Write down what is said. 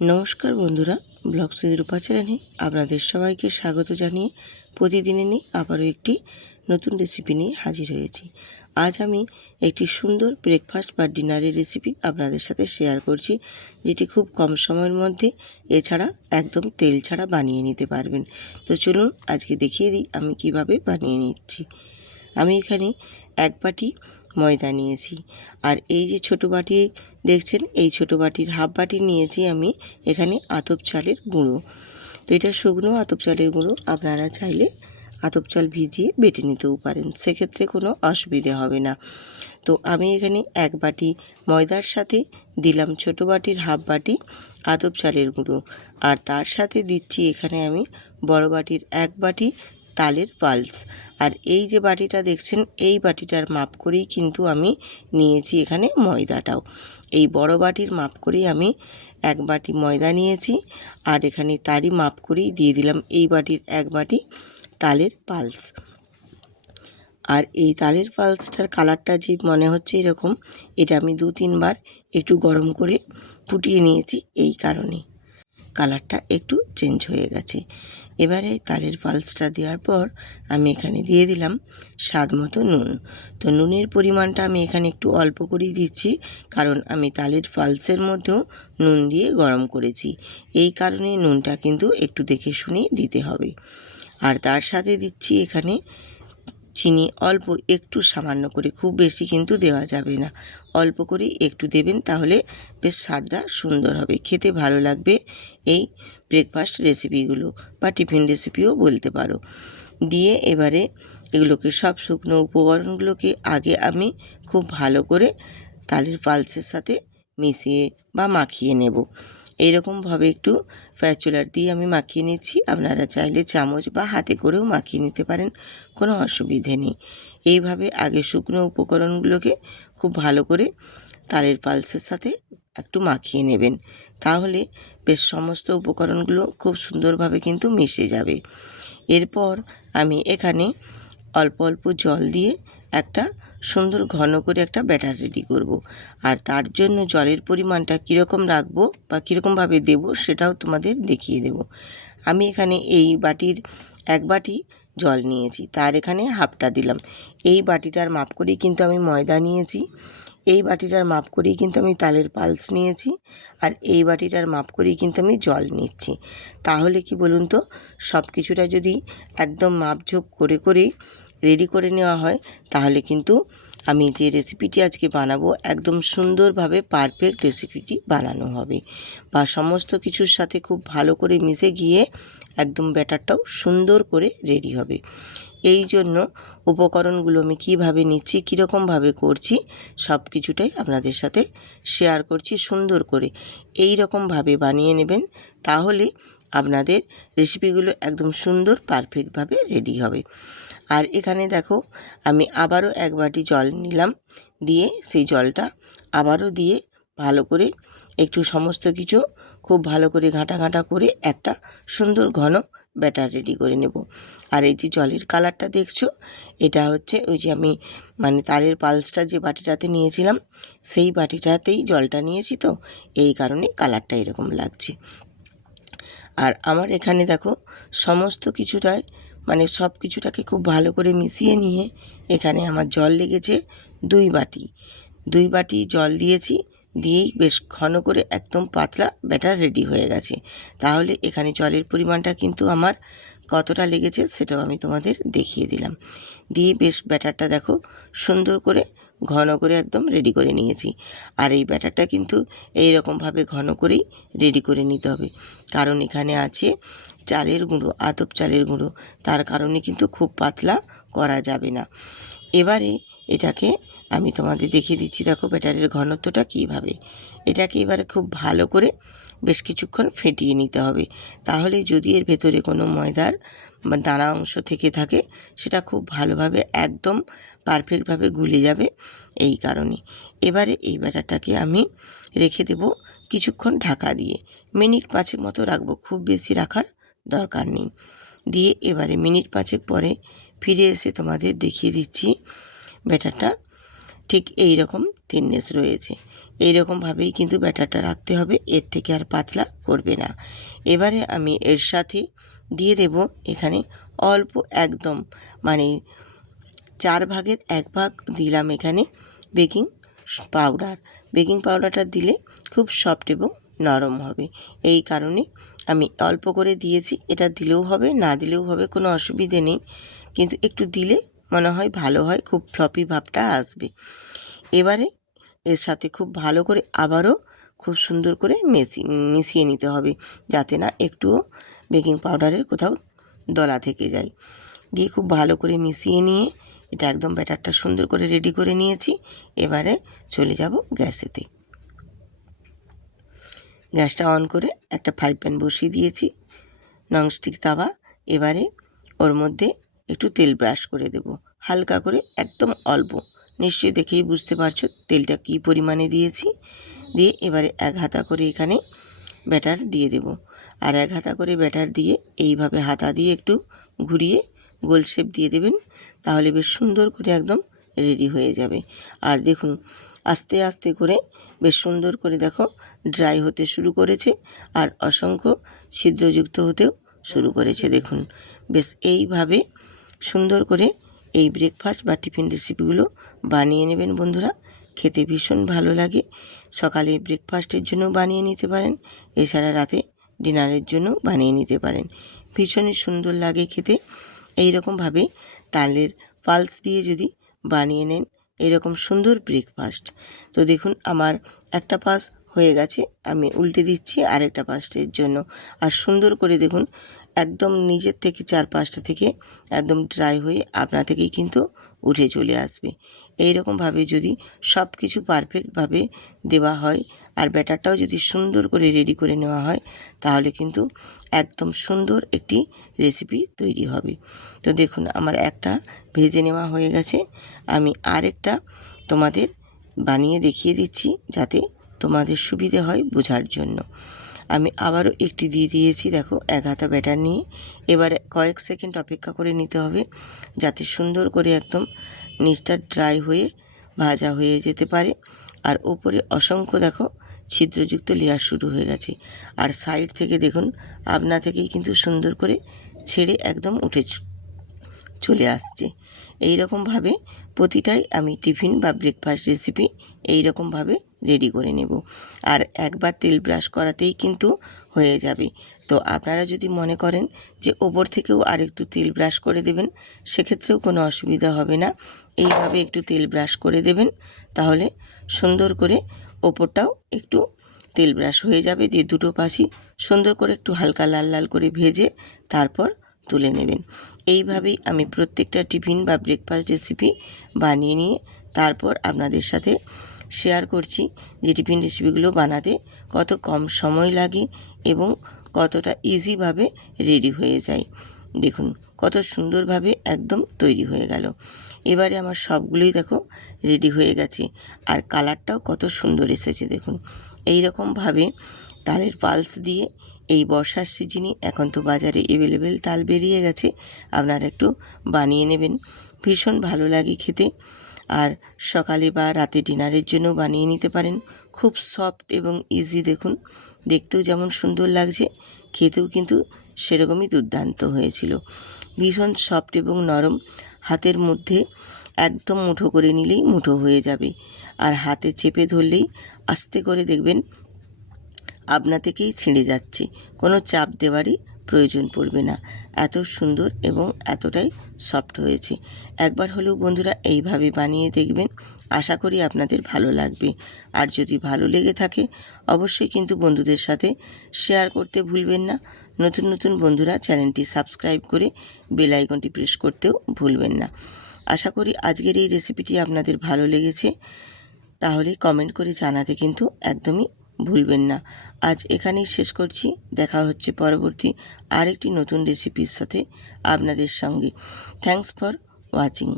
নমস্কার বন্ধুরা, blogs with রূপা চ্যানেলে আপনাদের সবাইকে স্বাগত জানিয়ে প্রতিদিনেরই আবারও একটি নতুন রেসিপি নিয়ে হাজির হয়েছি। আজ আমি একটি সুন্দর ব্রেকফাস্ট বা ডিনারের রেসিপি আপনাদের সাথে শেয়ার করছি, যেটি খুব কম সময়ের মধ্যে এছাড়া একদম তেল ছাড়া বানিয়ে নিতে পারবেন। তো চলুন আজকে দেখিয়ে দিই আমি কিভাবে বানিয়ে নিচ্ছি। আমি এখানে এক বাটি ময়দা নিয়েছি, আর এই যে ছোটো বাটি দেখছেন, এই ছোটো বাটির হাফ বাটি নিয়েছি আমি এখানে আতপ চালের গুঁড়ো। তো এটা শুকনো আতপ চালের গুঁড়ো, আপনারা চাইলে আতপ চাল ভিজিয়ে বেটে নিতেও পারেন, সেক্ষেত্রে কোনো অসুবিধে হবে না। তো আমি এখানে এক বাটি ময়দার সাথে দিলাম ছোটো বাটির হাফ বাটি আতপ চালের গুঁড়ো, আর তার সাথে দিচ্ছি এখানে আমি বড় বাটির এক বাটি তালের পালস। আর এই যে বাটিটা দেখছেন, এই বাটিটার মাপ করেই কিন্তু আমি নিয়েছি এখানে ময়দাটাও। এই বড় বাটির মাপ করেই আমি এক বাটি ময়দা নিয়েছি, আর এখানে তারই মাপ করেই দিয়ে দিলাম এই বাটির এক বাটি তালের পালস। আর এই তালের পালসটার কালারটা যে মনে হচ্ছে এরকম, এটা আমি 2-3 বার একটু গরম করে ফুটিয়ে নিয়েছি, এই কারণে কালারটা একটু চেঞ্জ হয়ে গেছে। এবারে তালের পালসটা দেওয়ার পর আমি এখানে দিয়ে দিলাম স্বাদ মতো নুন। তো নুনের পরিমাণটা আমি এখানে একটু অল্প করেই দিচ্ছি, কারণ আমি তালের পালসের মধ্যেও নুন দিয়ে গরম করেছি, এই কারণে নুনটা কিন্তু একটু দেখে শুনে দিতে হবে। আর তার সাথে দিচ্ছি এখানে চিনি অল্প একটু সামান্য করে, খুব বেশি কিন্তু দেওয়া যাবে না, অল্প করে একটু দেবেন, তাহলে বেশ স্বাদটা সুন্দর হবে, খেতে ভালো লাগবে এই ব্রেকফাস্ট রেসিপিগুলো বা টিফিন রেসিপিও বলতে পারো। দিয়ে এবারে এগুলোকে সব শুকনো উপকরণগুলোকে আগে আমি খুব ভালো করে তালের পালসের সাথে মিশিয়ে বা মাখিয়ে নেব। এইরকমভাবে একটু স্প্যাচুলার দিয়ে আমি মাখিয়ে নিচ্ছি, আপনারা চাইলে চামচ বা হাতে করেও মাখিয়ে নিতে পারেন, কোনো অসুবিধে নেই। এইভাবে আগে শুকনো উপকরণগুলোকে খুব ভালো করে তালের পালসের সাথে একটু মাখিয়ে নেবেন, তাহলে বেশ সমস্ত উপকরণগুলো খুব সুন্দরভাবে কিন্তু মিশে যাবে। এরপর আমি এখানে অল্প অল্প জল দিয়ে একটা সুন্দর ঘন করে একটা ব্যাটার রেডি করব। আর তার জন্য জলের পরিমাণটা কীরকম রাখবো বা কীরকমভাবে দেবো সেটাও তোমাদের দেখিয়ে দেব। আমি এখানে এই বাটির এক বাটি জল নিয়েছি, তার এখানে হাফটা দিলাম। এই বাটিটার মাপ করেই কিন্তু আমি ময়দা নিয়েছি, এই বাটিটার মাপ করেই কিন্তু আমি তালের পালস নিয়েছি, আর এই বাটিটার মাপ করেই কিন্তু আমি জল নিচ্ছি। তাহলে কি বলুন তো, সব কিছুটা যদি একদম মাপঝোপ করে করে রেডি করে নেওয়া হয়, তাহলে কিন্তু আমি যে রেসিপিটি আজকে বানাবো একদম সুন্দরভাবে পারফেক্ট রেসিপিটি বানানো হবে, বা সমস্ত কিছুর সাথে খুব ভালো করে মিশে গিয়ে একদম ব্যাটারটাও সুন্দর করে রেডি হবে। এই জন্য উপকরণগুলো আমি কীভাবে নিচ্ছি, কীরকমভাবে করছি, সব কিছুটাই আপনাদের সাথে শেয়ার করছি সুন্দর করে। এই রকমভাবে বানিয়ে নেবেন, তাহলে আপনাদের রেসিপিগুলো একদম সুন্দর পারফেক্টভাবে রেডি হবে। আর এখানে দেখো, আমি আবারও এক বাটি জল নিলাম, দিয়ে সেই জলটা আবারও দিয়ে ভালো করে একটু সমস্ত কিছু খুব ভালো করে ঘাঁটা ঘাঁটা করে একটা সুন্দর ঘন ব্যাটার রেডি করে নেব। আর এই যে জলের কালারটা দেখছো, এটা হচ্ছে ওই যে আমি তালের পালসটা যে বাটিটাতে নিয়েছিলাম, সেই বাটিটাতেই জলটা নিয়েছি, তো এই কারণে কালারটা এরকম লাগছে। আর আমার এখানে দেখো সমস্ত কিছুটায় সব কিছুটাকে খুব ভালো করে মিশিয়ে নিয়ে এখানে আমার জল লেগেছে 2 বাটি জল দিয়েছি, দিয়েই বেশ ঘন করে একদম পাতলা ব্যাটার রেডি হয়ে গেছে। তাহলে এখানে জলের পরিমাণটা কিন্তু আমার কতটা লেগেছে সেটাও আমি তোমাদের দেখিয়ে দিলাম। দিয়ে বেশ ব্যাটারটা দেখো সুন্দর করে ঘন করে একদম রেডি করে নিয়েছি। আর এই ব্যাটারটা কিন্তু এই রকমভাবে ঘন করেই রেডি করে নিতে হবে, কারণ এখানে আছে চালের গুঁড়ো, আতপ চালের গুঁড়ো, তার কারণে কিন্তু খুব পাতলা করা যাবে না। এবারে এটাকে আমি তোমাদের দেখিয়ে দিচ্ছি, দেখো ব্যাটারের ঘনত্বটা কীভাবে। এটাকে এবারে খুব ভালো করে বেশ কিছুক্ষণ ফেটিয়ে নিতে হবে, তাহলে যদি এর ভেতরে কোনো ময়দার দানা অংশ থেকে থাকে সেটা খুব ভালোভাবে একদম পারফেক্টভাবে গুলে যাবে, এই কারণে। এবারে এই ব্যাটারটাকে আমি রেখে দেব কিছুক্ষণ ঢাকা দিয়ে, মিনিট 5 মতো রাখবো, খুব বেশি রাখার দরকার নেই। দিয়ে এবারে মিনিট 5 পরে ফিরে এসে তোমাদের দেখিয়ে দিচ্ছি ব্যাটারটা ঠিক এই রকম থিকনেস রয়েছে। এইরকমভাবেই কিন্তু ব্যাটারটা রাখতে হবে, এর থেকে আর পাতলা করবে না। এবারে আমি এর সাথে দিয়ে দেব এখানে অল্প একদম মানে 4 ভাগের 1 ভাগ দিলাম এখানে বেকিং পাউডার। বেকিং পাউডারটা দিলে খুব সফট এবং নরম হবে, এই কারণে আমি অল্প করে দিয়েছি। এটা দিলেও হবে, না দিলেও হবে, কোনো অসুবিধে নেই, কিন্তু একটু দিলে মনে হয় ভালো হয়, খুব ফ্লপি ভাবটা আসবে। এবারে এর সাথে খুব ভালো করে আবারও খুব সুন্দর করে মিশিয়ে নিতে হবে, যাতে না একটুও বেকিং পাউডারের কোথাও দলা থেকে যায়। দিয়ে খুব ভালো করে মিশিয়ে নিয়ে এটা একদম ব্যাটারটা সুন্দর করে রেডি করে নিয়েছি। এবারে চলে যাব গ্যাসেতে। গ্যাসটা অন করে একটা ফ্রাই প্যান বসিয়ে দিয়েছি, ননস্টিক তাওয়া। এবারে ওর মধ্যে একটু তেল ব্রাশ করে দেব, হালকা করে, একদম অল্প। নিশ্চয়ই দেখেই বুঝতে পারছো তেলটা কী পরিমাণে দিয়েছি। দিয়ে এবারে 1 হাতা করে এখানে ব্যাটার দিয়ে দেব, আর 1 হাতা করে ব্যাটার দিয়ে এইভাবে হাতা দিয়ে একটু ঘুরিয়ে গোল শেপ দিয়ে দেবেন, তাহলে বেশ সুন্দর করে একদম রেডি হয়ে যাবে। আর দেখুন আস্তে আস্তে করে বেশ সুন্দর করে দেখো ড্রাই হতে শুরু করেছে, আর অসংখ্য ছিদ্রযুক্ত হতেও শুরু করেছে। দেখুন বেশ এইভাবে সুন্দর করে এই ব্রেকফাস্ট বা টিফিন রেসিপিগুলো বানিয়ে নেবেন বন্ধুরা, খেতে ভীষণ ভালো লাগে। সকালে ব্রেকফাস্টের জন্য বানিয়ে নিতে পারেন, এছাড়া রাতে ডিনারের জন্য বানিয়ে নিতে পারেন, ভীষণই সুন্দর লাগে খেতে। এই রকমভাবে তালের পালস দিয়ে যদি বানিয়ে নেন এরকম সুন্দর ব্রেকফাস্ট। তো দেখুন আমার একটা পাশ হয়ে গেছে, আমি উল্টে দিচ্ছি আরেকটা পাশের জন্য। আর সুন্দর করে দেখুন একদম নিজের থেকে 4-5টা থেকে একদম ড্রাই হয়ে আপনা থেকেই কিন্তু উঠে চলে আসবে। এই রকমভাবে যদি সব কিছু পারফেক্টভাবে দেওয়া হয় আর ব্যাটারটাও যদি সুন্দর করে রেডি করে নেওয়া হয়, তাহলে কিন্তু একদম সুন্দর একটি রেসিপি তৈরি হবে। তো দেখুন আমার একটা ভেজে নেওয়া হয়ে গেছে, আমি আরেকটা তোমাদের বানিয়ে দেখিয়ে দিচ্ছি যাতে তোমাদের সুবিধে হয় বোঝার জন্য। আমি আবারও একটি দিয়ে দিয়েছি, দেখো 1 হাতা ব্যাটার নিয়ে। এবারে কয়েক সেকেন্ড অপেক্ষা করে নিতে হবে, যাতে সুন্দর করে একদম নিচটা ড্রাই হয়ে ভাজা হয়ে যেতে পারে। আর ওপরে অসংখ্য দেখো ছিদ্রযুক্ত লেয়ার শুরু হয়ে গেছে, আর সাইড থেকে দেখুন আপনা থেকেই কিন্তু সুন্দর করে ছেড়ে একদম উঠে চলে আসছে। এই রকমভাবে প্রতিটাই আমি টিফিন বা ব্রেকফাস্ট রেসিপি এই রকমভাবে রেডি করে নেব, আর একবার তেল ব্রাশ করাতেই কিন্তু হয়ে যাবে। তো আপনারা যদি মনে করেন যে ওপর থেকেও আরেকটু তেল ব্রাশ করে দেবেন, সেক্ষেত্রেও কোনো অসুবিধা হবে না। এইভাবে একটু তেল ব্রাশ করে দেবেন, তাহলে সুন্দর করে ওপরটাও একটু তেল ব্রাশ হয়ে যাবে। দিয়ে দুটো পাশই সুন্দর করে একটু হালকা লাল লাল করে ভেজে তারপর তুলে নেবেন। এইভাবেই আমি প্রত্যেকটা টিফিন বা ব্রেকফাস্ট রেসিপি বানিয়ে নিয়ে তারপর আপনাদের সাথে শেয়ার করছি যে টিফিন রেসিপিগুলো বানাতে কত কম সময় লাগে এবং কতটা ইজিভাবে রেডি হয়ে যায়। দেখুন কত সুন্দরভাবে একদম তৈরি হয়ে গেল। এবারে আমার সবগুলোই দেখো রেডি হয়ে গেছে, আর কালারটাও কত সুন্দর এসেছে। দেখুন এই রকমভাবে তালের পালস দিয়ে এই বর্ষার সিজনে এখন তো বাজারে অ্যাভেলেবেল তাল বেরিয়ে গেছে, আপনারা একটু বানিয়ে নেবেন, ভীষণ ভালো লাগে খেতে। আর সকালে বা রাতে ডিনারের জন্য বানিয়ে নিতে পারেন, খুব সফট এবং ইজি। দেখুন দেখতেও যেমন সুন্দর লাগছে, খেতেও কিন্তু সেরকমই দুর্দান্ত হয়েছিল, ভীষণ সফট এবং নরম। হাতের মধ্যে একদম মুঠো করে নিলেই মুঠো হয়ে যাবে, আর হাতে চেপে ধরলেই আস্তে করে দেখবেন আপনা থেকেই ছিঁড়ে যাচ্ছে, কোনো চাপ দেওয়ারই প্রয়োজন পড়বে না। এত সুন্দর এবং এতটাই সফট হয়েছে। একবার হলেও বন্ধুরা এইভাবে বানিয়ে দেখবেন, আশা করি আপনাদের ভালো লাগবে। আর যদি ভালো লেগে থাকে অবশ্যই কিন্তু বন্ধুদের সাথে শেয়ার করতে ভুলবেন না। নতুন নতুন বন্ধুরা চ্যানেলটি সাবস্ক্রাইব করে বেল আইকনটি প্রেস করতেও ভুলবেন না। আশা করি আজকের এই রেসিপিটি আপনাদের ভালো লেগেছে, তাহলে কমেন্ট করে জানাতে কিন্তু একদমই ভুলবেন না। আজ এখানেই শেষ করছি, দেখা হচ্ছে পরবর্তী আরেকটি নতুন রেসিপির সাথে আপনাদের সঙ্গে। Thanks for watching.